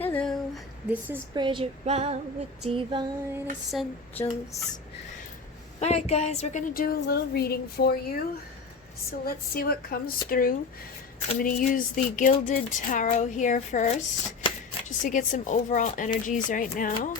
Hello, this is Bridget Rau with Divine Essentials. Alright guys, we're going to do a little reading for you. So let's see what comes through. I'm going to use the Gilded Tarot here first, just to get some overall energies right now.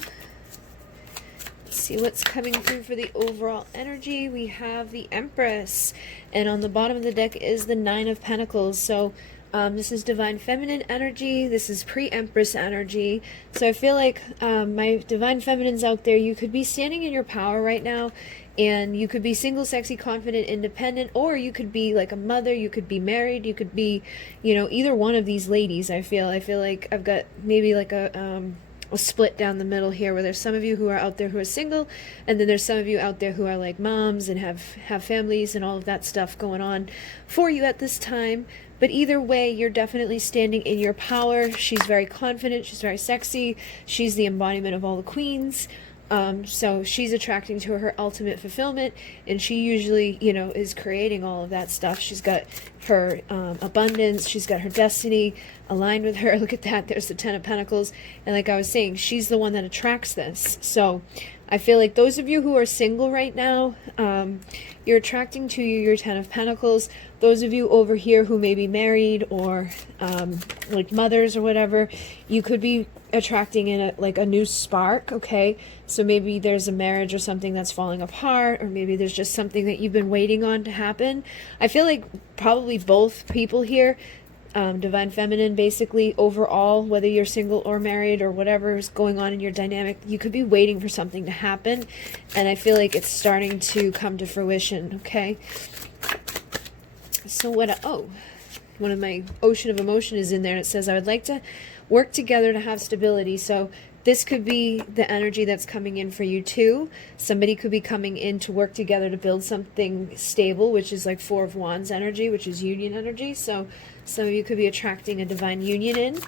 Let's see what's coming through for the overall energy. We have the Empress, and on the bottom of the deck is the Nine of Pentacles. So this is Divine Feminine energy. This is pre-Empress energy. So I feel like my Divine Feminines out there, you could be standing in your power right now, and you could be single, sexy, confident, independent, or you could be like a mother, you could be married, you could be, you know, either one of these ladies. I feel like I've got maybe like a split down the middle here, where there's some of you who are out there who are single, and then there's some of you out there who are like moms and have families and all of that stuff going on for you at this time. But either way, you're definitely standing in your power. She's very confident, she's very sexy, she's the embodiment of all the queens. So she's attracting to her ultimate fulfillment, and she usually, you know, is creating all of that stuff. She's got her abundance, she's got her destiny aligned with her. Look at that, there's the Ten of Pentacles, and like I was saying, she's the one that attracts this. So I feel like those of you who are single right now, you're attracting to you your Ten of Pentacles. Those of you over here who may be married or like mothers or whatever, you could be attracting in like a new spark, okay? So maybe there's a marriage or something that's falling apart, or maybe there's just something that you've been waiting on to happen. I feel like probably both people here, Divine Feminine, basically, overall, whether you're single or married or whatever is going on in your dynamic, you could be waiting for something to happen, and I feel like it's starting to come to fruition, okay? So one of my Ocean of Emotion is in there, and it says, I would like to work together to have stability. So this could be the energy that's coming in for you too. Somebody could be coming in to work together to build something stable, which is like Four of Wands energy, which is union energy. So some of you could be attracting a divine union in,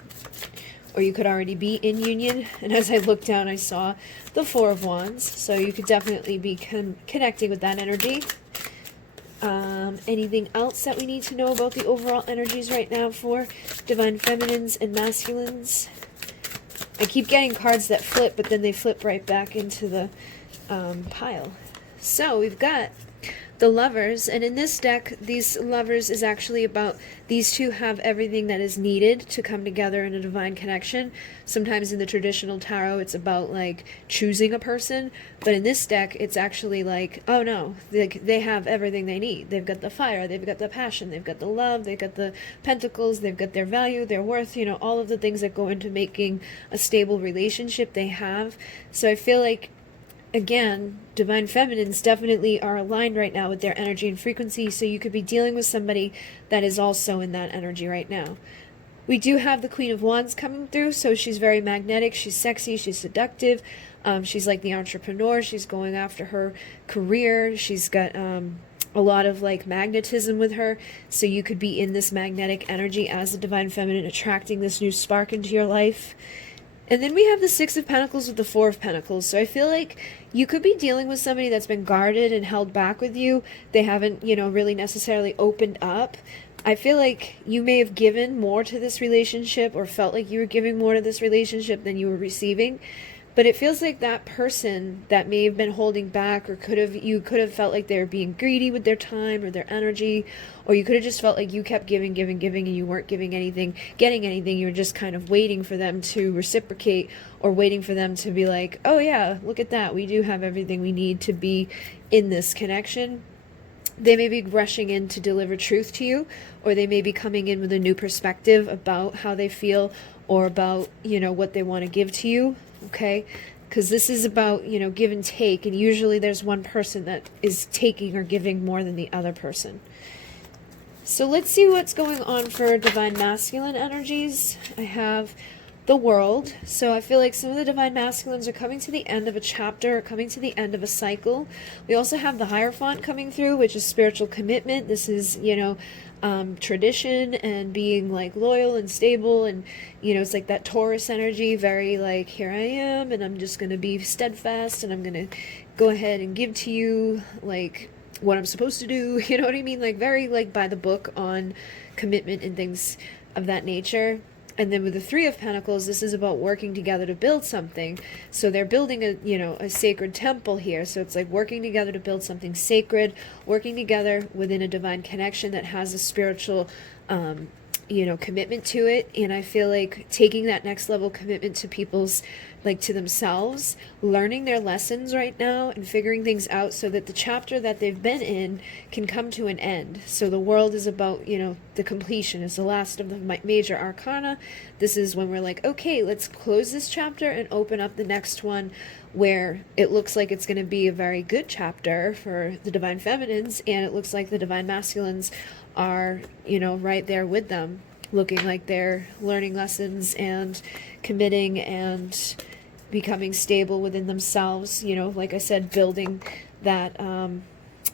or you could already be in union. And as I looked down, I saw the Four of Wands. So you could definitely be connecting with that energy. Anything else that we need to know about the overall energies right now for Divine Feminines and Masculines? I keep getting cards that flip, but then they flip right back into the pile. So we've got the Lovers, and in this deck, these Lovers is actually about these two have everything that is needed to come together in a divine connection. Sometimes in the traditional tarot, it's about like choosing a person, but in this deck, it's actually like, oh no, they have everything they need. They've got the fire, they've got the passion, they've got the love, they've got the pentacles, they've got their value, their worth, you know, all of the things that go into making a stable relationship they have. So I feel like, again, Divine Feminines definitely are aligned right now with their energy and frequency, so you could be dealing with somebody that is also in that energy right now. We do have the Queen of Wands coming through, so she's very magnetic, she's sexy, she's seductive, she's like the entrepreneur, she's going after her career, she's got a lot of like magnetism with her, so you could be in this magnetic energy as a Divine Feminine, attracting this new spark into your life. And then we have the Six of Pentacles with the Four of Pentacles. So I feel like you could be dealing with somebody that's been guarded and held back with you. They haven't, you know, really necessarily opened up. I feel like you may have given more to this relationship, or felt like you were giving more to this relationship than you were receiving. But it feels like that person that may have been holding back, or you could have felt like they were being greedy with their time or their energy, or you could have just felt like you kept giving, and you weren't getting anything. You were just kind of waiting for them to reciprocate, or waiting for them to be like, oh yeah, look at that, we do have everything we need to be in this connection. They may be rushing in to deliver truth to you, or they may be coming in with a new perspective about how they feel, or about, you know, what they want to give to you. Okay, because this is about, you know, give and take, and usually there's one person that is taking or giving more than the other person. So let's see what's going on for Divine Masculine energies. I have the World. So I feel like some of the Divine Masculines are coming to the end of a chapter, or coming to the end of a cycle. We also have the Hierophant coming through, which is spiritual commitment. This is, you know, tradition and being like loyal and stable, and you know, it's like that Taurus energy, very like, here I am, and I'm just gonna be steadfast, and I'm gonna go ahead and give to you like what I'm supposed to do, you know what I mean? Like very like by the book on commitment and things of that nature. And then with the Three of Pentacles, this is about working together to build something. So they're building a, you know, a sacred temple here. So it's like working together to build something sacred, working together within a divine connection that has a spiritual, you know, commitment to it. And I feel like taking that next level commitment to people's, like to themselves, learning their lessons right now and figuring things out so that the chapter that they've been in can come to an end. So the world is about, you know, the completion. Is the last of the major arcana. This is when we're like, okay, let's close this chapter and open up the next one, where it looks like it's going to be a very good chapter for the divine feminines, and it looks like the divine masculines are, you know, right there with them, looking like they're learning lessons and committing and becoming stable within themselves, you know, like I said, building that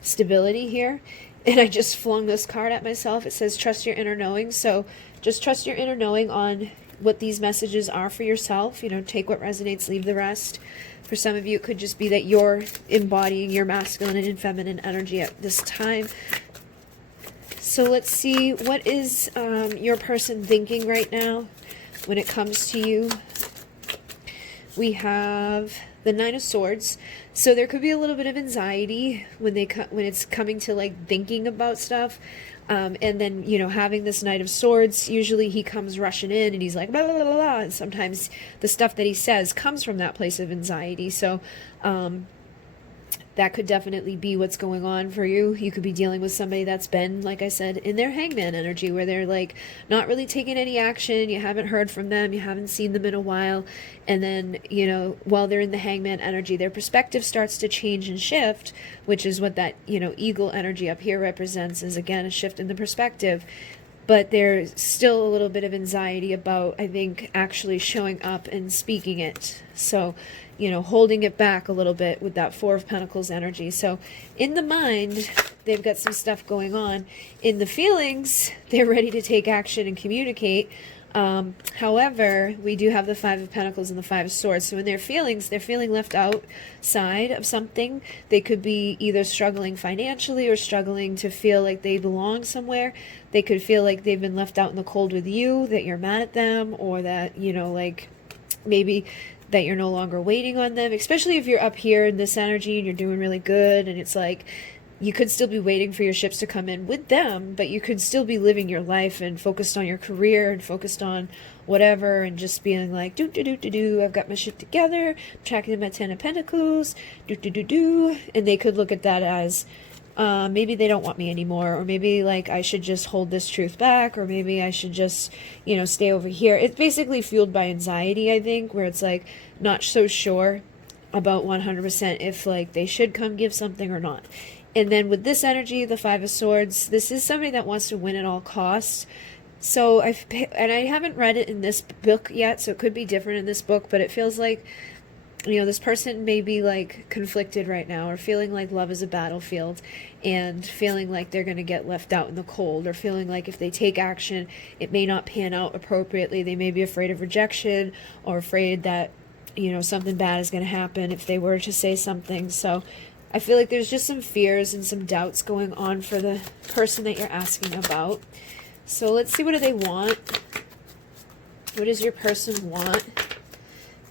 stability here. And I just flung this card at myself. It says trust your inner knowing. So just trust your inner knowing on what these messages are for yourself. You know, take what resonates, leave the rest. For some of you, it could just be that you're embodying your masculine and feminine energy at this time. So let's see, what is your person thinking right now when it comes to you? We have the Nine of Swords. So there could be a little bit of anxiety when it's coming to like thinking about stuff. And then, you know, having this Knight of Swords, usually he comes rushing in and he's like, blah, blah, blah, blah. And sometimes the stuff that he says comes from that place of anxiety. So, that could definitely be what's going on for you. You could be dealing with somebody that's been, like I said, in their hangman energy, where they're like not really taking any action. You haven't heard from them. You haven't seen them in a while. And then, you know, while they're in the hangman energy, their perspective starts to change and shift, which is what that, you know, eagle energy up here represents, is again a shift in the perspective. But there's still a little bit of anxiety about, I think, actually showing up and speaking it. So, you know, holding it back a little bit with that Four of Pentacles energy. So in the mind, they've got some stuff going on. In the feelings, they're ready to take action and communicate. However, we do have the Five of Pentacles and the Five of Swords. So in their feelings, they're feeling left outside of something. They could be either struggling financially or struggling to feel like they belong somewhere. They could feel like they've been left out in the cold with you, that you're mad at them, or that, you know, like maybe that you're no longer waiting on them, especially if you're up here in this energy and you're doing really good, and it's like you could still be waiting for your ships to come in with them, but you could still be living your life and focused on your career and focused on whatever, and just being like, do, I've got my shit together, tracking my Ten of Pentacles, do. And they could look at that as, maybe they don't want me anymore, or maybe like I should just hold this truth back, or maybe I should just, you know, stay over here. It's basically fueled by anxiety, I think, where it's like not so sure about 100% if like they should come give something or not. And then with this energy, the Five of Swords, this is somebody that wants to win at all costs. So I haven't read it in this book yet, so it could be different in this book, but it feels like, you know, this person may be like conflicted right now, or feeling like love is a battlefield, and feeling like they're going to get left out in the cold, or feeling like if they take action, it may not pan out appropriately. They may be afraid of rejection, or afraid that, you know, something bad is going to happen if they were to say something. So I feel like there's just some fears and some doubts going on for the person that you're asking about. So let's see, what do they want? What does your person want?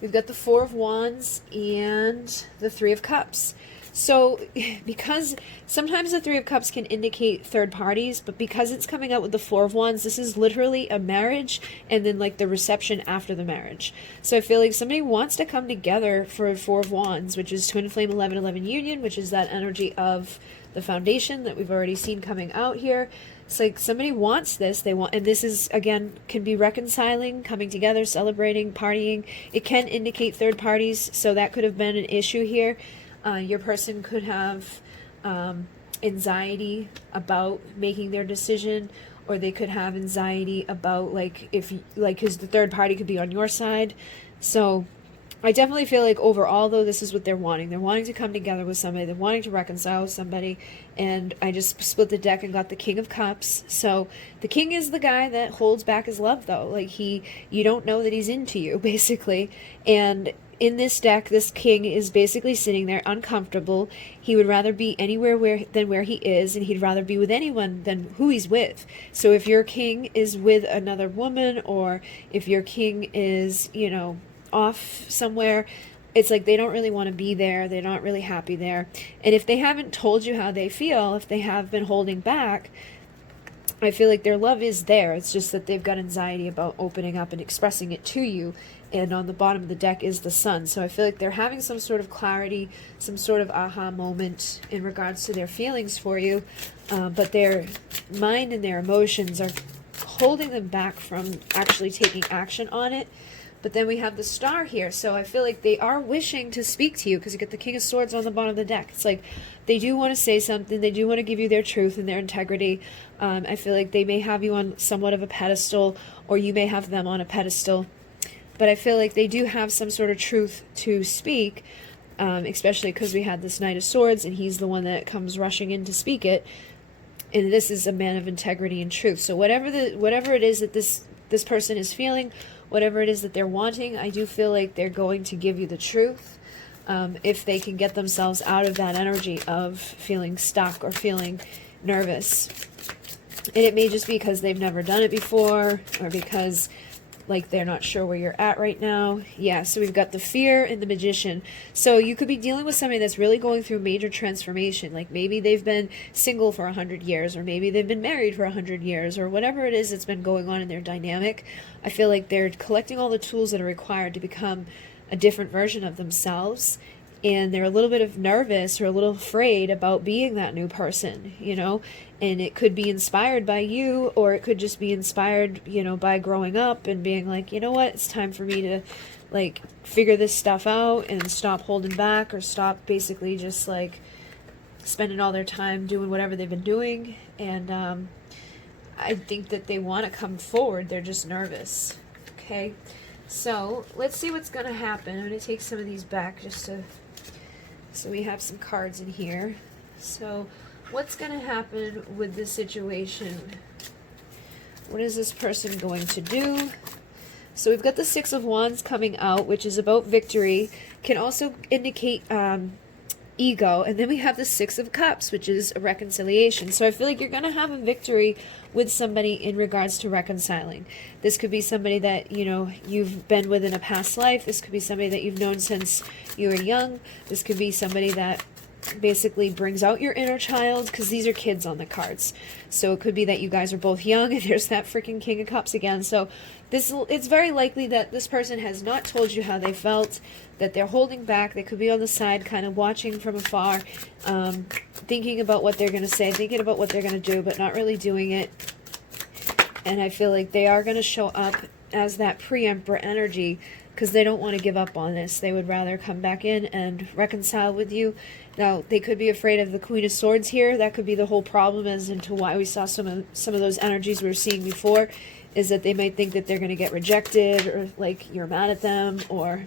We've got the Four of Wands and the Three of Cups. So because sometimes the Three of Cups can indicate third parties, but because it's coming out with the Four of Wands, this is literally a marriage and then like the reception after the marriage. So I feel like somebody wants to come together for Four of Wands, which is Twin Flame 11-11 union, which is that energy of the foundation that we've already seen coming out here. It's like somebody wants this, they want, and this is, again, can be reconciling, coming together, celebrating, partying. It can indicate third parties, so that could have been an issue here. Your person could have anxiety about making their decision, or they could have anxiety about, like, if, like, because the third party could be on your side. So I definitely feel like overall, though, this is what they're wanting. They're wanting to come together with somebody. They're wanting to reconcile with somebody. And I just split the deck and got the King of Cups. So the King is the guy that holds back his love, though. Like, you don't know that he's into you, basically. And in this deck, this King is basically sitting there uncomfortable. He would rather be anywhere than where he is, and he'd rather be with anyone than who he's with. So if your King is with another woman, or if your King is, you know, off somewhere, it's like they don't really want to be there. They're not really happy there. And if they haven't told you how they feel, if they have been holding back, I feel like their love is there. It's just that they've got anxiety about opening up and expressing it to you. And on the bottom of the deck is the Sun. So I feel like they're having some sort of clarity, some sort of aha moment in regards to their feelings for you. But their mind and their emotions are holding them back from actually taking action on it. But then we have the Star here, so I feel like they are wishing to speak to you, because you get the King of Swords on the bottom of the deck. It's like they do want to say something, they do want to give you their truth and their integrity. I feel like they may have you on somewhat of a pedestal, or you may have them on a pedestal. But I feel like they do have some sort of truth to speak, especially because we had this Knight of Swords, and he's the one that comes rushing in to speak it. And this is a man of integrity and truth. So whatever it is that this person is feeling, whatever it is that they're wanting, I do feel like they're going to give you the truth, if they can get themselves out of that energy of feeling stuck or feeling nervous. And it may just be because they've never done it before, or because like they're not sure where you're at right now. Yeah, so we've got the Fear and the Magician. So you could be dealing with somebody that's really going through major transformation. Like maybe they've been single for 100 years, or maybe they've been married for 100 years, or whatever it is that's been going on in their dynamic. I feel like they're collecting all the tools that are required to become a different version of themselves. And they're a little bit of nervous or a little afraid about being that new person, you know. And it could be inspired by you, or it could just be inspired, you know, by growing up and being like, you know what, it's time for me to, like, figure this stuff out and stop holding back, or stop basically just, like, spending all their time doing whatever they've been doing. And I think that they want to come forward. They're just nervous. Okay? So, let's see what's going to happen. I'm going to take some of these back just to... So we have some cards in here. So, what's going to happen with this situation? What is this person going to do? So we've got the Six of Wands coming out, which is about victory. Can also indicate ego. And then we have the Six of Cups, which is a reconciliation. So I feel like you're going to have a victory with somebody in regards to reconciling. This could be somebody that, you know, you've been with in a past life. This could be somebody that you've known since you were young. This could be somebody that basically brings out your inner child, because these are kids on the cards. So it could be that you guys are both young, and there's that freaking King of Cups again. So it's very likely that this person has not told you how they felt, that they're holding back. They could be on the side, kind of watching from afar, thinking about what they're going to say, thinking about what they're going to do, but not really doing it. And I feel like they are going to show up as that pre-emperor energy, because they don't want to give up on this. They would rather come back in and reconcile with you. Now, they could be afraid of the Queen of Swords here. That could be the whole problem as into why we saw some of those energies we were seeing before, is that they might think that they're going to get rejected, or like you're mad at them, or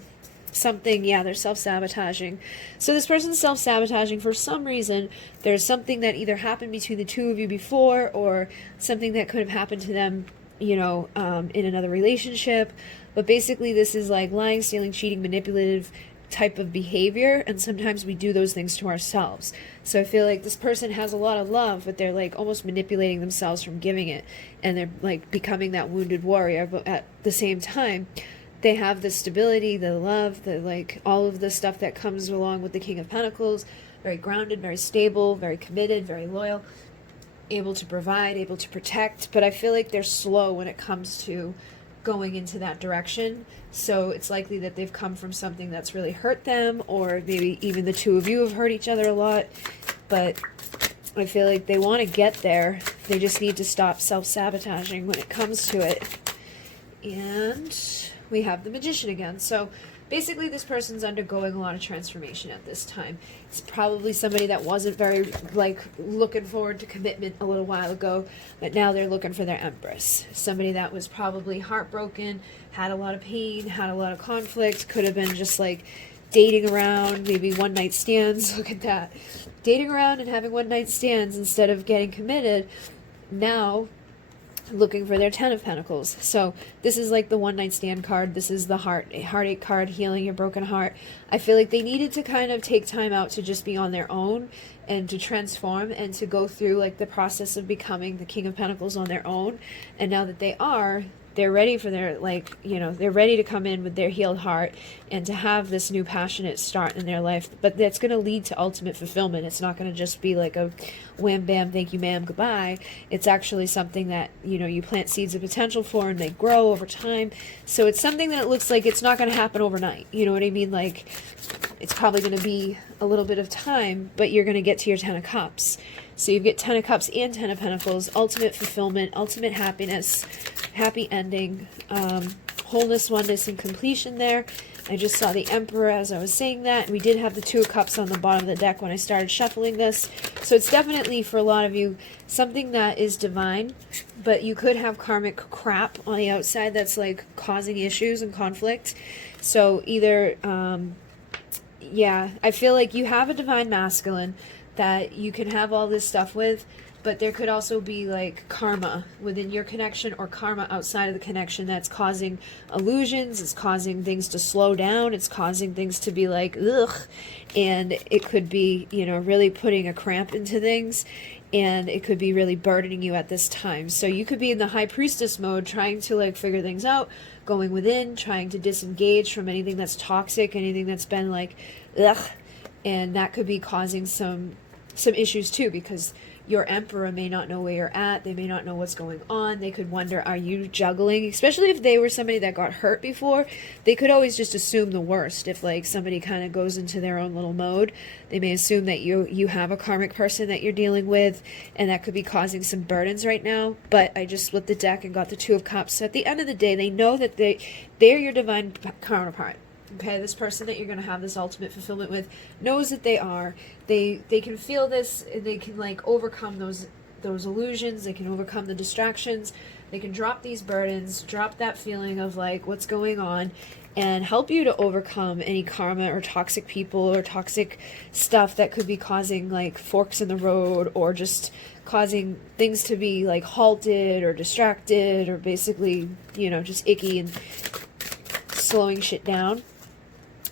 something. Yeah, they're self-sabotaging. So this person's self-sabotaging for some reason. There's something that either happened between the two of you before, or something that could have happened to them, you know, in another relationship. But basically this is like lying, stealing, cheating, manipulative type of behavior, and sometimes we do those things to ourselves. So I feel like this person has a lot of love, but they're like almost manipulating themselves from giving it, and they're like becoming that wounded warrior. But at the same time, they have the stability, the love, the like all of the stuff that comes along with the King of Pentacles. Very grounded, very stable, very committed, very loyal, able to provide, able to protect. But I feel like they're slow when it comes to going into that direction. So it's likely that they've come from something that's really hurt them, or maybe even the two of you have hurt each other a lot. But I feel like they want to get there. They just need to stop self-sabotaging when it comes to it. And we have the Magician again. So basically this person's undergoing a lot of transformation at this time. It's probably somebody that wasn't very, like, looking forward to commitment a little while ago, but now they're looking for their Empress. Somebody that was probably heartbroken, had a lot of pain, had a lot of conflict, could have been just, like, dating around, maybe one-night stands. Look at that. Dating around and having one-night stands instead of getting committed. Now looking for their Ten of Pentacles. So this is like the one-night stand card. This is the heartache card, healing your broken heart. I feel like they needed to kind of take time out to just be on their own and to transform and to go through like the process of becoming the King of Pentacles on their own. And now that they are, they're ready for their, like, you know, they're ready to come in with their healed heart and to have this new passionate start in their life. But that's going to lead to ultimate fulfillment. It's not going to just be like a wham, bam, thank you, ma'am, goodbye. It's actually something that, you know, you plant seeds of potential for and they grow over time. So it's something that looks like it's not going to happen overnight. You know what I mean? Like, it's probably going to be a little bit of time, but you're going to get to your Ten of Cups. So you get Ten of Cups and Ten of Pentacles, ultimate fulfillment, ultimate happiness, happy ending, wholeness, oneness, and completion there. I just saw the Emperor as I was saying that. We did have the Two of Cups on the bottom of the deck when I started shuffling this. So it's definitely, for a lot of you, something that is divine, but you could have karmic crap on the outside that's like causing issues and conflict. So either, yeah, I feel like you have a divine masculine that you can have all this stuff with, but there could also be like karma within your connection or karma outside of the connection that's causing illusions, it's causing things to slow down, it's causing things to be like, ugh, and it could be, you know, really putting a cramp into things, and it could be really burdening you at this time. So you could be in the High Priestess mode, trying to like figure things out, going within, trying to disengage from anything that's toxic, anything that's been like, ugh, and that could be causing some issues too, because your Emperor may not know where you're at. They may not know what's going on. They could wonder, are you juggling? Especially if they were somebody that got hurt before, they could always just assume the worst. If like somebody kind of goes into their own little mode, they may assume that you have a karmic person that you're dealing with, and that could be causing some burdens right now. But I just split the deck and got the Two of Cups. So at the end of the day, they know that they're your divine counterpart. Okay, this person that you're going to have this ultimate fulfillment with knows that they are. They can feel this, and they can like overcome those illusions. They can overcome the distractions. They can drop these burdens, drop that feeling of like what's going on, and help you to overcome any karma or toxic people or toxic stuff that could be causing like forks in the road, or just causing things to be like halted or distracted, or basically, you know, just icky and slowing shit down.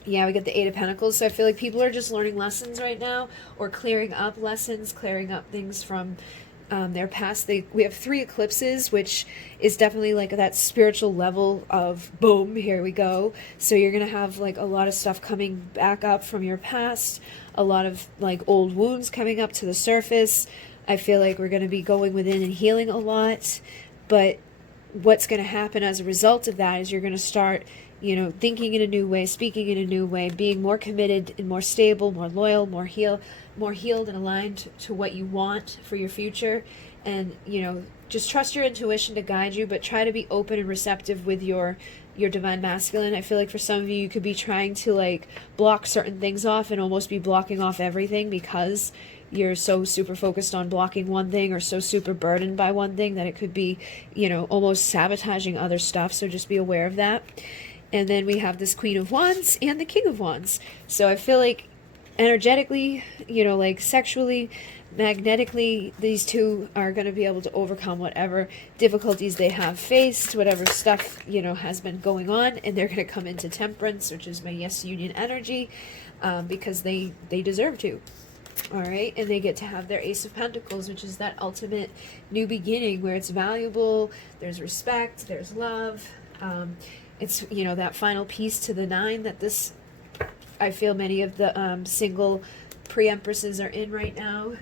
Yeah, we get the Eight of Pentacles. So I feel like people are just learning lessons right now, or clearing up lessons, clearing up things from their past. We have 3 eclipses, which is definitely like that spiritual level of boom, here we go. So you're going to have like a lot of stuff coming back up from your past, a lot of like old wounds coming up to the surface. I feel like we're going to be going within and healing a lot, but what's going to happen as a result of that is you're going to start, you know, thinking in a new way, speaking in a new way, being more committed and more stable, more loyal, more healed and aligned to what you want for your future. And, you know, just trust your intuition to guide you, but try to be open and receptive with your divine masculine. I feel like for some of you, you could be trying to like block certain things off and almost be blocking off everything, because you're so super focused on blocking one thing, or so super burdened by one thing, that it could be, you know, almost sabotaging other stuff. So just be aware of that. And then we have this Queen of Wands and the King of Wands. So I feel like energetically, you know, like sexually, magnetically, these two are going to be able to overcome whatever difficulties they have faced, whatever stuff, you know, has been going on, and they're going to come into Temperance, which is my yes union energy, because they deserve to. All right, and they get to have their Ace of Pentacles, which is that ultimate new beginning where it's valuable, there's respect, there's love. It's, you know, that final piece to the 9 that this, I feel many of the single pre-empresses are in right now.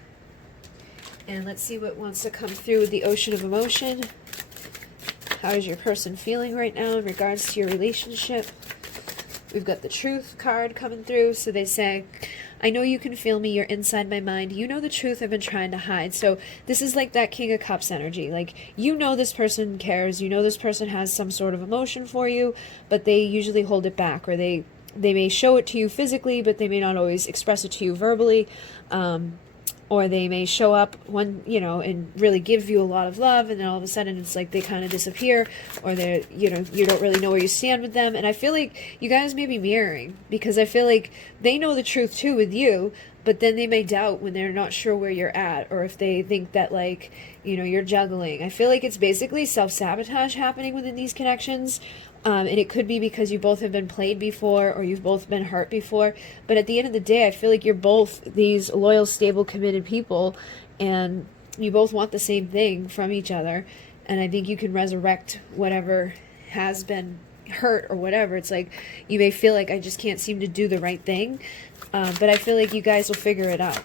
And let's see what wants to come through with the Ocean of Emotion. How is your person feeling right now in regards to your relationship? We've got the Truth card coming through. So they say, I know you can feel me, you're inside my mind. You know the truth I've been trying to hide. So this is like that King of Cups energy. Like, you know this person cares. You know this person has some sort of emotion for you, but they usually hold it back, or they They may show it to you physically, but they may not always express it to you verbally. Or they may show up and really give you a lot of love, and then all of a sudden it's like they kind of disappear, or they're, you don't really know where you stand with them. And I feel like you guys may be mirroring, because I feel like they know the truth too with you, but then they may doubt when they're not sure where you're at, or if they think that, like, you're juggling. I feel like it's basically self-sabotage happening within these connections. And it could be because you both have been played before, or you've both been hurt before. But at the end of the day, I feel like you're both these loyal, stable, committed people, and you both want the same thing from each other. And I think you can resurrect whatever has been hurt or whatever. It's like you may feel like, I just can't seem to do the right thing. But I feel like you guys will figure it out.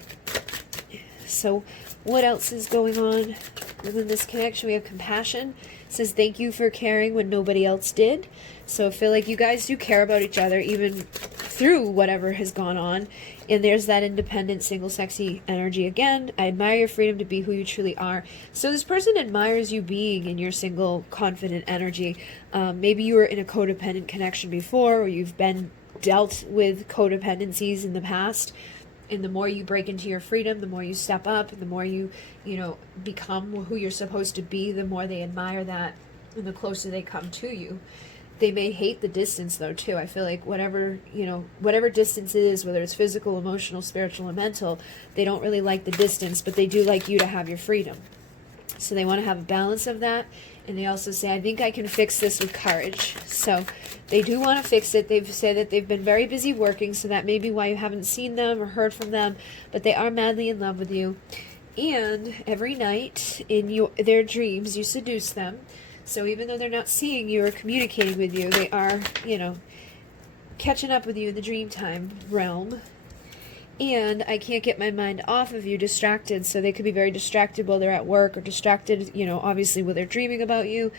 So what else is going on within this connection? We have compassion. It says, thank you for caring when nobody else did. So I feel like you guys do care about each other, even through whatever has gone on. And there's that independent, single, sexy energy again. I admire your freedom to be who you truly are. So this person admires you being in your single, confident energy. Maybe you were in a codependent connection before, or you've been dealt with codependencies in the past. And the more you break into your freedom, the more you step up, and the more you become who you're supposed to be, the more they admire that, and the closer they come to you. They may hate the distance, though, too. I feel like whatever distance it is, whether it's physical, emotional, spiritual, or mental, they don't really like the distance, but they do like you to have your freedom. So they want to have a balance of that. And they also say, I think I can fix this with courage. So they do want to fix it. They've said that they've been very busy working, so that may be why you haven't seen them or heard from them. But they are madly in love with you. And every night in their dreams, you seduce them. So even though they're not seeing you or communicating with you, they are, catching up with you in the dreamtime realm. And I can't get my mind off of you, distracted. So they could be very distracted while they're at work, or distracted, obviously while they're dreaming about you.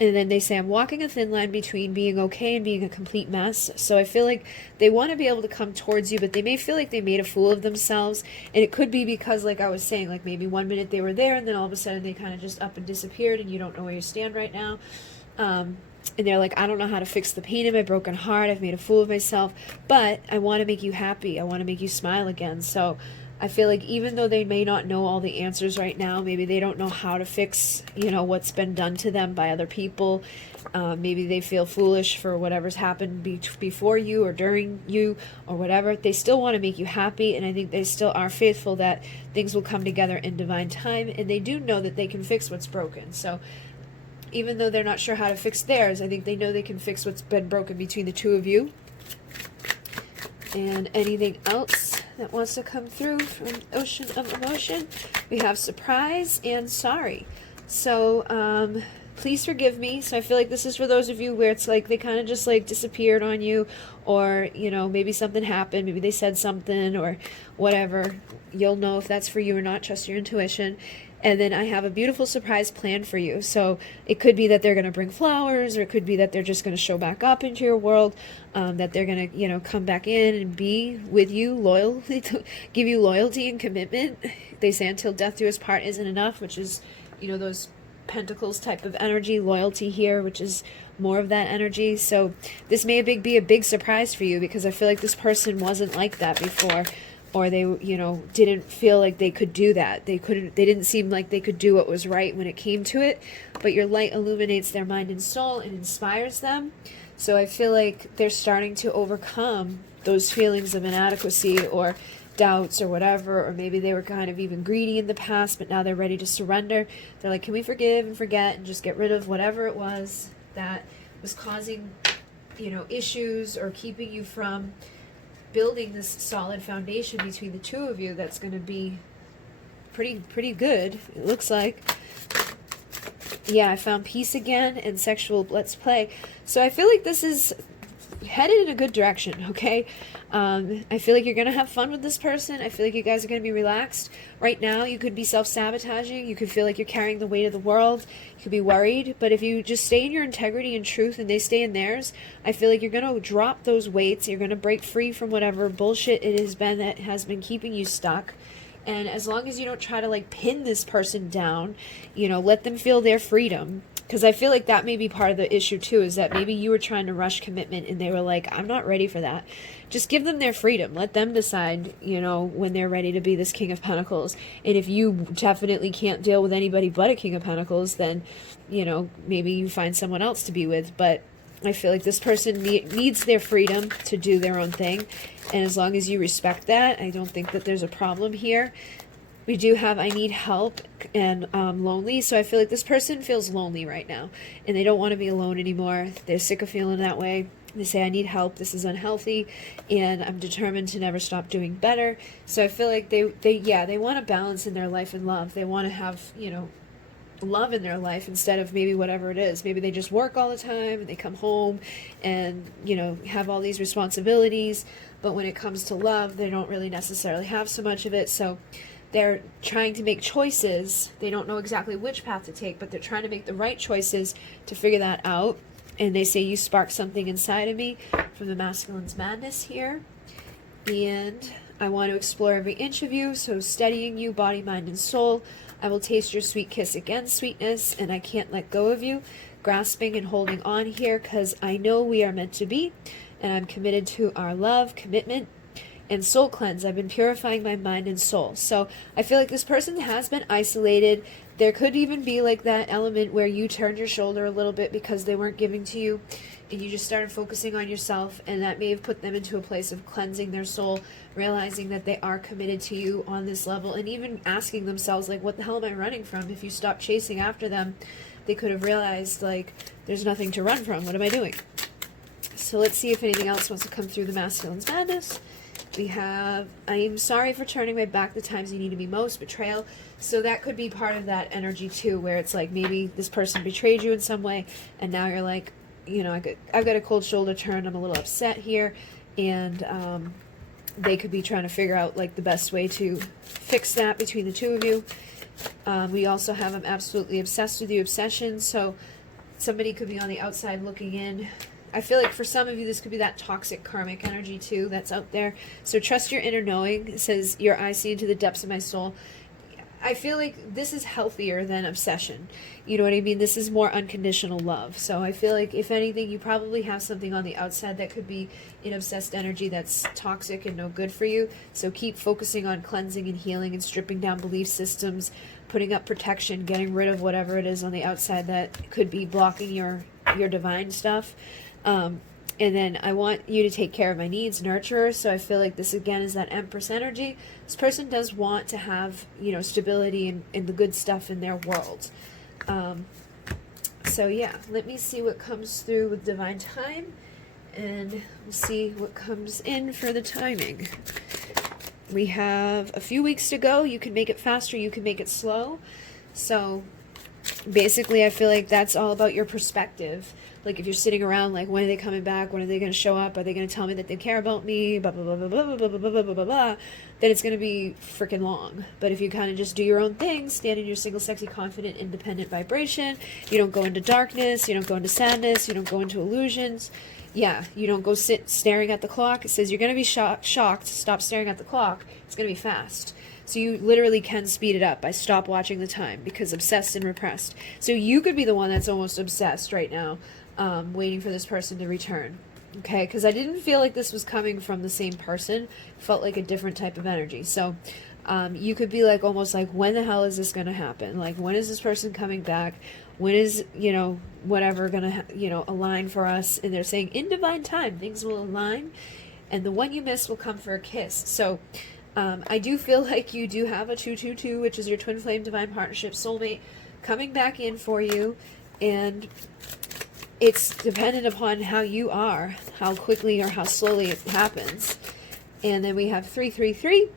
And then they say, I'm walking a thin line between being okay and being a complete mess. So I feel like they want to be able to come towards you, but they may feel like they made a fool of themselves. And it could be because, like I was saying, like maybe 1 minute they were there, and then all of a sudden they kind of just up and disappeared, and you don't know where you stand right now. And they're like, I don't know how to fix the pain in my broken heart. I've made a fool of myself, but I want to make you happy. I want to make you smile again. So I feel like even though they may not know all the answers right now, maybe they don't know how to fix, what's been done to them by other people. Maybe they feel foolish for whatever's happened before you or during you or whatever. They still want to make you happy, and I think they still are faithful that things will come together in divine time, and they do know that they can fix what's broken. So even though they're not sure how to fix theirs, I think they know they can fix what's been broken between the two of you. And anything else that wants to come through from Ocean of Emotion? We have surprise and sorry. So, please forgive me. So I feel like this is for those of you where it's like they kind of just like disappeared on you, or, maybe something happened. Maybe they said something or whatever. You'll know if that's for you or not. Trust your intuition. And then I have a beautiful surprise plan for you. So it could be that they're going to bring flowers, or it could be that they're just going to show back up into your world, that they're going to, come back in and be with you, give you loyalty and commitment. They say until death do us part isn't enough, which is, those pentacles type of energy, loyalty here, which is more of that energy. So this may be a big surprise for you, because I feel like this person wasn't like that before. Or they, didn't feel like they could do that. They didn't seem like they could do what was right when it came to it. But your light illuminates their mind and soul and inspires them. So I feel like they're starting to overcome those feelings of inadequacy or doubts or whatever. Or maybe they were kind of even greedy in the past, but now they're ready to surrender. They're like, can we forgive and forget and just get rid of whatever it was that was causing, issues or keeping you from building this solid foundation between the two of you that's going to be pretty good, it looks like. Yeah, I found peace again and sexual let's play. So I feel like this is headed in a good direction, okay? I feel like you're going to have fun with this person. I feel like you guys are going to be relaxed. Right now, you could be self-sabotaging. You could feel like you're carrying the weight of the world. You could be worried. But if you just stay in your integrity and truth, and they stay in theirs, I feel like you're going to drop those weights. You're going to break free from whatever bullshit it has been that has been keeping you stuck. And as long as you don't try to, like, pin this person down, let them feel their freedom. Because I feel like that may be part of the issue too, is that maybe you were trying to rush commitment and they were like, I'm not ready for that. Just give them their freedom. Let them decide, you know, when they're ready to be this King of Pentacles. And if you definitely can't deal with anybody but a King of Pentacles, then, you know, maybe you find someone else to be with. But I feel like this person needs their freedom to do their own thing. And as long as you respect that, I don't think that there's a problem here. We do have I need help and lonely. So I feel like this person feels lonely right now. And they don't want to be alone anymore. They're sick of feeling that way. They say, I need help. This is unhealthy. And I'm determined to never stop doing better. So I feel like they want a balance in their life and love. They want to have, you know, love in their life instead of maybe whatever it is. Maybe they just work all the time and they come home and, you know, have all these responsibilities. But when it comes to love, they don't really necessarily have so much of it. So they're trying to make choices. They don't know exactly which path to take, but they're trying to make the right choices to figure that out. And they say, you sparked something inside of me from the masculine's madness here. And I want to explore every inch of you. So steadying you, body, mind, and soul. I will taste your sweet kiss again, sweetness, and I can't let go of you. Grasping and holding on here because I know we are meant to be. And I'm committed to our love, commitment, and soul cleanse. I've been purifying my mind and soul. So I feel like this person has been isolated. There could even be like that element where you turned your shoulder a little bit because they weren't giving to you and you just started focusing on yourself, and that may have put them into a place of cleansing their soul, realizing that they are committed to you on this level, and even asking themselves like, what the hell am I running from? If you stop chasing after them, they could have realized like, there's nothing to run from. What am I doing? So let's see if anything else wants to come through the masculine's madness. We have, I am sorry for turning my back the times you needed me most, betrayal. So that could be part of that energy too, where it's like maybe this person betrayed you in some way, and now you're like, you know, I've got a cold shoulder turn, I'm a little upset here, and they could be trying to figure out like the best way to fix that between the two of you. We also have, I'm absolutely obsessed with you, obsession. So somebody could be on the outside looking in. I feel like for some of you, this could be that toxic karmic energy too that's out there. So trust your inner knowing. It says, your eyes see into the depths of my soul. I feel like this is healthier than obsession. You know what I mean? This is more unconditional love. So I feel like if anything, you probably have something on the outside that could be an obsessed energy that's toxic and no good for you. So keep focusing on cleansing and healing and stripping down belief systems, putting up protection, getting rid of whatever it is on the outside that could be blocking your divine stuff. And then I want you to take care of my needs, nurturer. So I feel like this again is that Empress energy. This person does want to have, you know, stability and the good stuff in their world. So yeah, let me see what comes through with divine time, and we'll see what comes in for the timing. We have a few weeks to go. You can make it faster, you can make it slow. So basically I feel like that's all about your perspective. Like if you're sitting around like, when are they coming back? When are they going to show up? Are they going to tell me that they care about me? Blah, blah, blah, blah, blah, blah, blah, blah, blah, blah, blah. Then it's going to be freaking long. But if you kind of just do your own thing, stand in your single, sexy, confident, independent vibration, you don't go into darkness, you don't go into sadness, you don't go into illusions. Yeah, you don't go sit staring at the clock. It says you're going to be shocked. Stop staring at the clock. It's going to be fast. So you literally can speed it up by stop watching the time, because obsessed and repressed. So you could be the one that's almost obsessed right now, waiting for this person to return. Okay, because I didn't feel like this was coming from the same person. It felt like a different type of energy. So you could be like, almost like, when the hell is this going to happen? Like, when is this person coming back? When is, you know, whatever going to, you know, align for us? And they're saying in divine time, things will align, and the one you miss will come for a kiss. So I do feel like you do have a 222, which is your twin flame divine partnership soulmate, coming back in for you, and it's dependent upon how you are, how quickly or how slowly it happens. And then we have 333.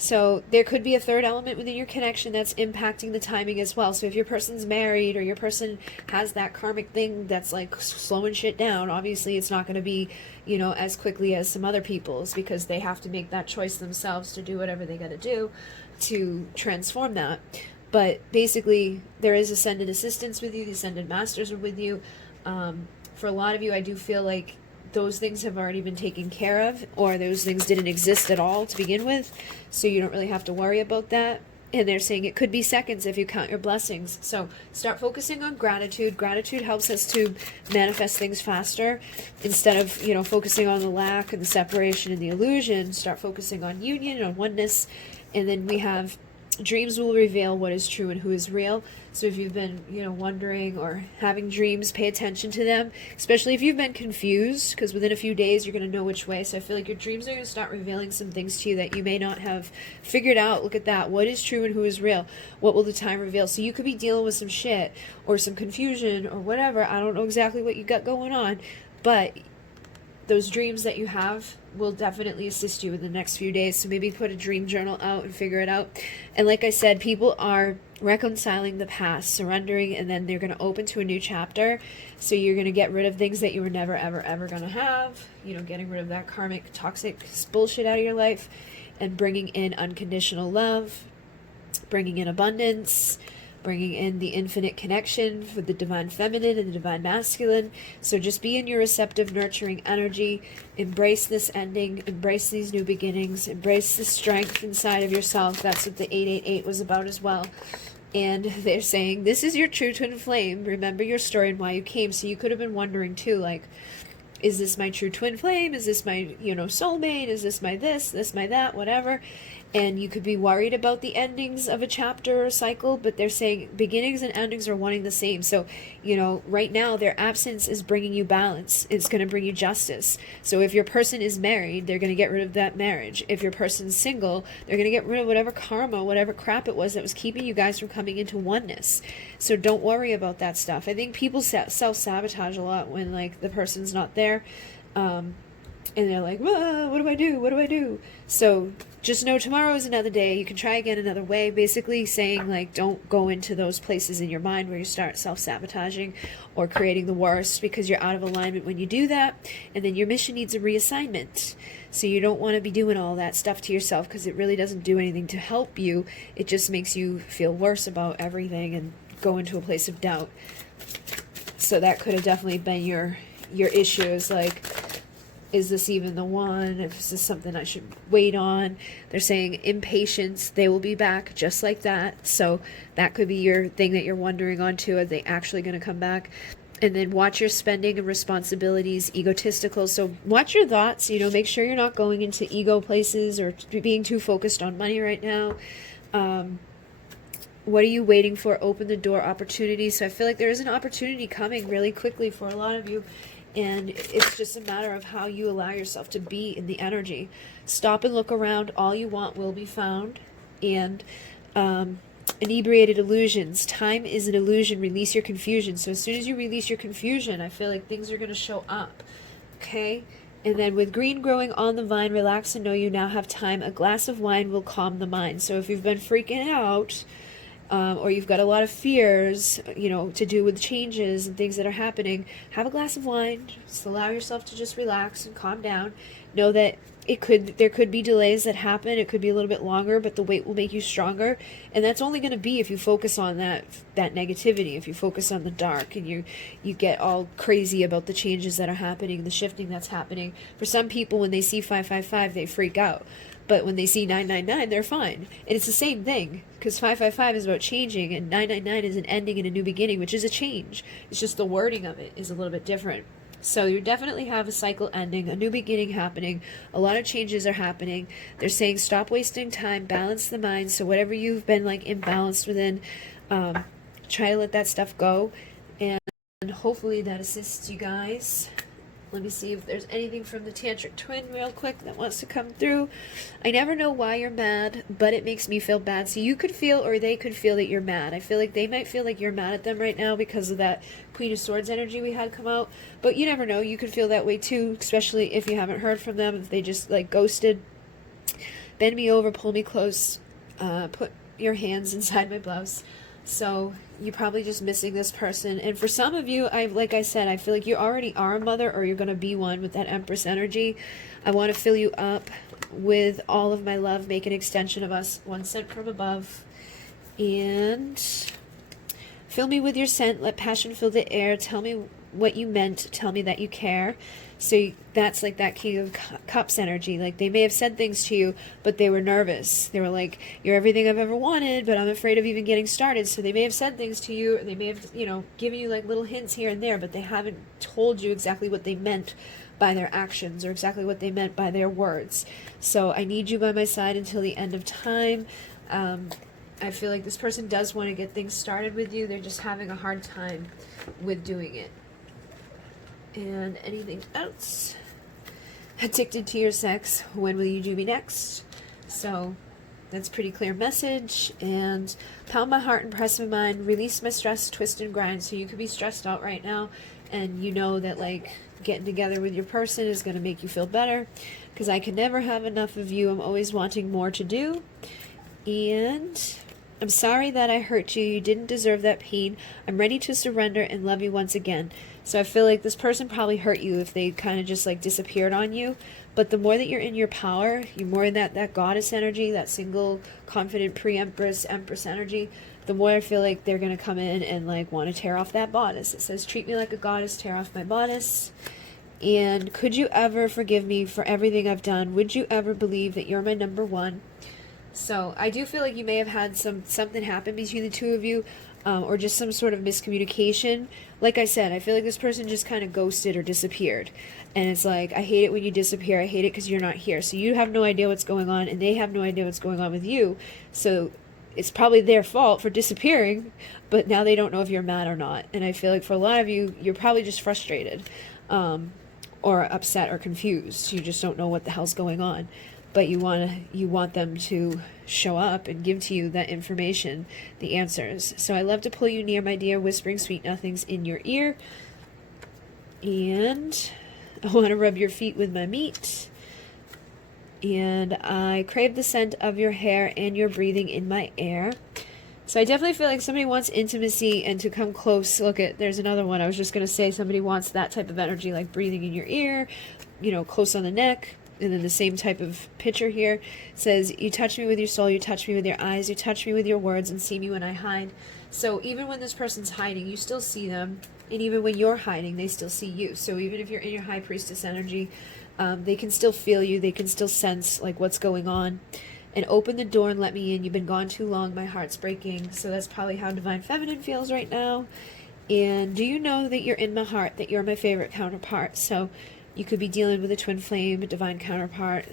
So there could be a third element within your connection that's impacting the timing as well. So if your person's married, or your person has that karmic thing that's like slowing shit down, obviously it's not going to be, you know, as quickly as some other people's, because they have to make that choice themselves to do whatever they got to do to transform that. But basically there is ascended assistants with you, the ascended masters are with you. For a lot of you, I do feel like those things have already been taken care of, or those things didn't exist at all to begin with, so you don't really have to worry about that. And they're saying it could be seconds if you count your blessings. So start focusing on gratitude. Gratitude helps us to manifest things faster. Instead of, you know, focusing on the lack and the separation and the illusion, start focusing on union, on oneness. And then we have dreams will reveal what is true and who is real. So if you've been, you know, wondering or having dreams, pay attention to them, especially if you've been confused, because within a few days you're going to know which way. So I feel like your dreams are going to start revealing some things to you that you may not have figured out. Look at that. What is true and who is real? What will the time reveal? So you could be dealing with some shit or some confusion or whatever. I don't know exactly what you got going on, but those dreams that you have will definitely assist you in the next few days. So maybe put a dream journal out and figure it out. And like I said, people are reconciling the past, surrendering, and then they're going to open to a new chapter. So you're going to get rid of things that you were never, ever, ever going to have. You know, getting rid of that karmic, toxic bullshit out of your life and bringing in unconditional love, bringing in abundance, bringing in the infinite connection with the divine feminine and the divine masculine. So just be in your receptive, nurturing energy. Embrace this ending. Embrace these new beginnings. Embrace the strength inside of yourself. That's what the 888 was about as well. And they're saying, this is your true twin flame. Remember your story and why you came. So you could have been wondering too, like, is this my true twin flame? Is this my, you know, soulmate? Is this my this, my that, whatever? And you could be worried about the endings of a chapter or a cycle, but they're saying beginnings and endings are wanting the same. So, you know, right now their absence is bringing you balance. It's going to bring you justice. So if your person is married, they're going to get rid of that marriage. If your person's single, they're going to get rid of whatever karma, whatever crap it was that was keeping you guys from coming into oneness. So don't worry about that stuff. I think people self-sabotage a lot when, like, the person's not there. And they're like, what do I do? What do I do? So just know tomorrow is another day. You can try again another way. Basically saying, like, don't go into those places in your mind where you start self-sabotaging or creating the worst, because you're out of alignment when you do that. And then your mission needs a reassignment. So you don't want to be doing all that stuff to yourself, because it really doesn't do anything to help you. It just makes you feel worse about everything and go into a place of doubt. So that could have definitely been your issues, like, is this even the one? Is this something I should wait on? They're saying impatience, they will be back just like that. So that could be your thing that you're wondering on too. Are they actually going to come back? And then watch your spending and responsibilities, egotistical. So watch your thoughts, you know, make sure you're not going into ego places or being too focused on money right now. What are you waiting for? Open the door opportunity. So I feel like there is an opportunity coming really quickly for a lot of you. And it's just a matter of how you allow yourself to be in the energy. Stop and look around. All you want will be found. And inebriated illusions. Time is an illusion. Release your confusion. So as soon as you release your confusion, I feel like things are going to show up. Okay? And then with green growing on the vine, relax and know you now have time. A glass of wine will calm the mind. So if you've been freaking out, or you've got a lot of fears, you know, to do with changes and things that are happening, have a glass of wine. Just allow yourself to just relax and calm down. Know that there could be delays that happen. It could be a little bit longer, but the wait will make you stronger. And that's only going to be if you focus on that negativity, if you focus on the dark and you get all crazy about the changes that are happening, the shifting that's happening. For some people, when they see 555, they freak out. But when they see 999, they're fine. And it's the same thing, because 555 is about changing, and 999 is an ending and a new beginning, which is a change. It's just the wording of it is a little bit different. So you definitely have a cycle ending, a new beginning happening. A lot of changes are happening. They're saying stop wasting time, balance the mind. So whatever you've been like imbalanced within, try to let that stuff go. And hopefully that assists you guys. Let me see if there's anything from the Tantric Twin real quick that wants to come through. I never know why you're mad, but it makes me feel bad. So you could feel, or they could feel, that you're mad. I feel like they might feel like you're mad at them right now because of that Queen of Swords energy we had come out. But you never know. You could feel that way too, especially if you haven't heard from them, if they just like ghosted. Bend me over, pull me close, put your hands inside my blouse. So you're probably just missing this person. And for some of you, like I said, I feel like you already are a mother, or you're going to be one with that Empress energy. I want to fill you up with all of my love. Make an extension of us, one sent from above. And fill me with your scent. Let passion fill the air. Tell me what you meant. Tell me that you care. So that's like that King of Cups energy. Like they may have said things to you, but they were nervous. They were like, you're everything I've ever wanted, but I'm afraid of even getting started. So they may have said things to you, or they may have, you know, given you like little hints here and there, but they haven't told you exactly what they meant by their actions or exactly what they meant by their words. So I need you by my side until the end of time. I feel like this person does want to get things started with you. They're just having a hard time with doing it. And anything else? Addicted to your sex. When will you do me next? So that's a pretty clear message. And pound my heart and press my mind. Release my stress, twist and grind. So you could be stressed out right now, and you know that like getting together with your person is going to make you feel better, because I can never have enough of you. I'm always wanting more to do. And I'm sorry that I hurt you. You didn't deserve that pain. I'm ready to surrender and love you once again. So I feel like this person probably hurt you if they kind of just like disappeared on you. But the more that you're in your power, you're more in that goddess energy, that single, confident, pre-empress, empress energy, the more I feel like they're going to come in and like want to tear off that bodice. It says, treat me like a goddess, tear off my bodice. And could you ever forgive me for everything I've done? Would you ever believe that you're my number one? So I do feel like you may have had something happen between the two of you, or just some sort of miscommunication. Like I said, I feel like this person just kind of ghosted or disappeared. And it's like, I hate it when you disappear. I hate it because you're not here. So you have no idea what's going on, and they have no idea what's going on with you. So it's probably their fault for disappearing, but now they don't know if you're mad or not. And I feel like for a lot of you, you're probably just frustrated, or upset or confused. You just don't know what the hell's going on. But you want them to show up and give to you that information, the answers. So I love to pull you near, my dear, whispering sweet nothings in your ear. And I want to rub your feet with my meat. And I crave the scent of your hair and your breathing in my air. So I definitely feel like somebody wants intimacy and to come close. Look at, there's another one. I was just going to say somebody wants that type of energy, like breathing in your ear, you know, close on the neck. And then the same type of picture here says, you touch me with your soul, you touch me with your eyes, you touch me with your words, and see me when I hide. So even when this person's hiding, you still see them. And even when you're hiding, they still see you. So even if you're in your high priestess energy, they can still feel you. They can still sense like what's going on. And open the door and let me in. You've been gone too long. My heart's breaking. So that's probably how Divine Feminine feels right now. And do you know that you're in my heart, that you're my favorite counterpart? So you could be dealing with a twin flame, a divine counterpart,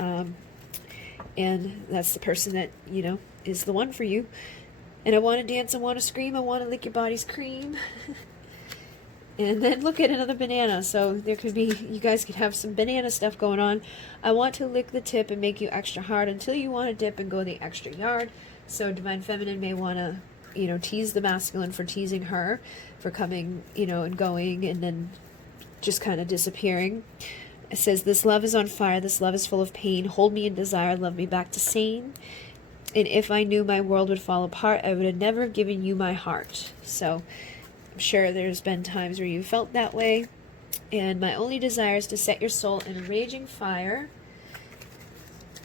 and that's the person that, you know, is the one for you. And I want to dance, I want to scream, I want to lick your body's cream. And then look at another banana. So there could be, you guys could have some banana stuff going on. I want to lick the tip and make you extra hard until you want to dip and go the extra yard. So Divine Feminine may want to, you know, tease the masculine for teasing her, for coming, you know, and going, and then just kind of disappearing. It says, this love is on fire, this love is full of pain, hold me in desire, love me back to sane. And if I knew my world would fall apart, I would have never given you my heart. So I'm sure there's been times where you felt that way. And my only desire is to set your soul in a raging fire.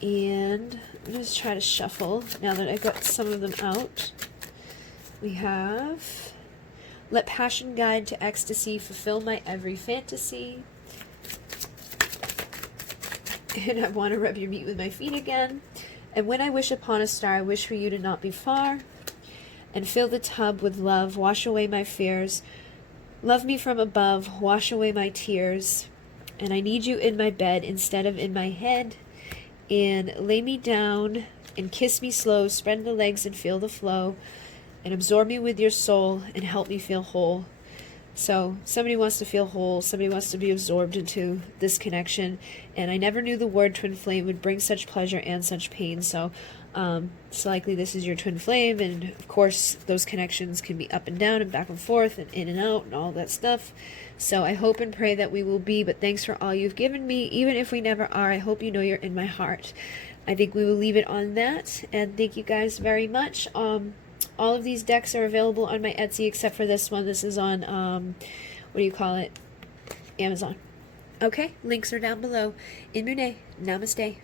And I'm just try to shuffle now that I've got some of them out. We have, let passion guide to ecstasy, fulfill my every fantasy. And I want to rub your meat with my feet again. And when I wish upon a star, I wish for you to not be far. And fill the tub with love, wash away my fears. Love me from above, wash away my tears. And I need you in my bed instead of in my head. And lay me down and kiss me slow, spread the legs and feel the flow. And absorb me with your soul and help me feel whole. So somebody wants to feel whole, somebody wants to be absorbed into this connection. And I never knew the word twin flame would bring such pleasure and such pain. So it's likely this is your twin flame. And of course, those connections can be up and down and back and forth and in and out and all that stuff. So I hope and pray that we will be. But thanks for all you've given me. Even if we never are, I hope you know you're in my heart. I think we will leave it on that. And thank you guys very much. All of these decks are available on my Etsy except for this one. This is on, what do you call it? Amazon. Okay, links are down below. In Mune, namaste.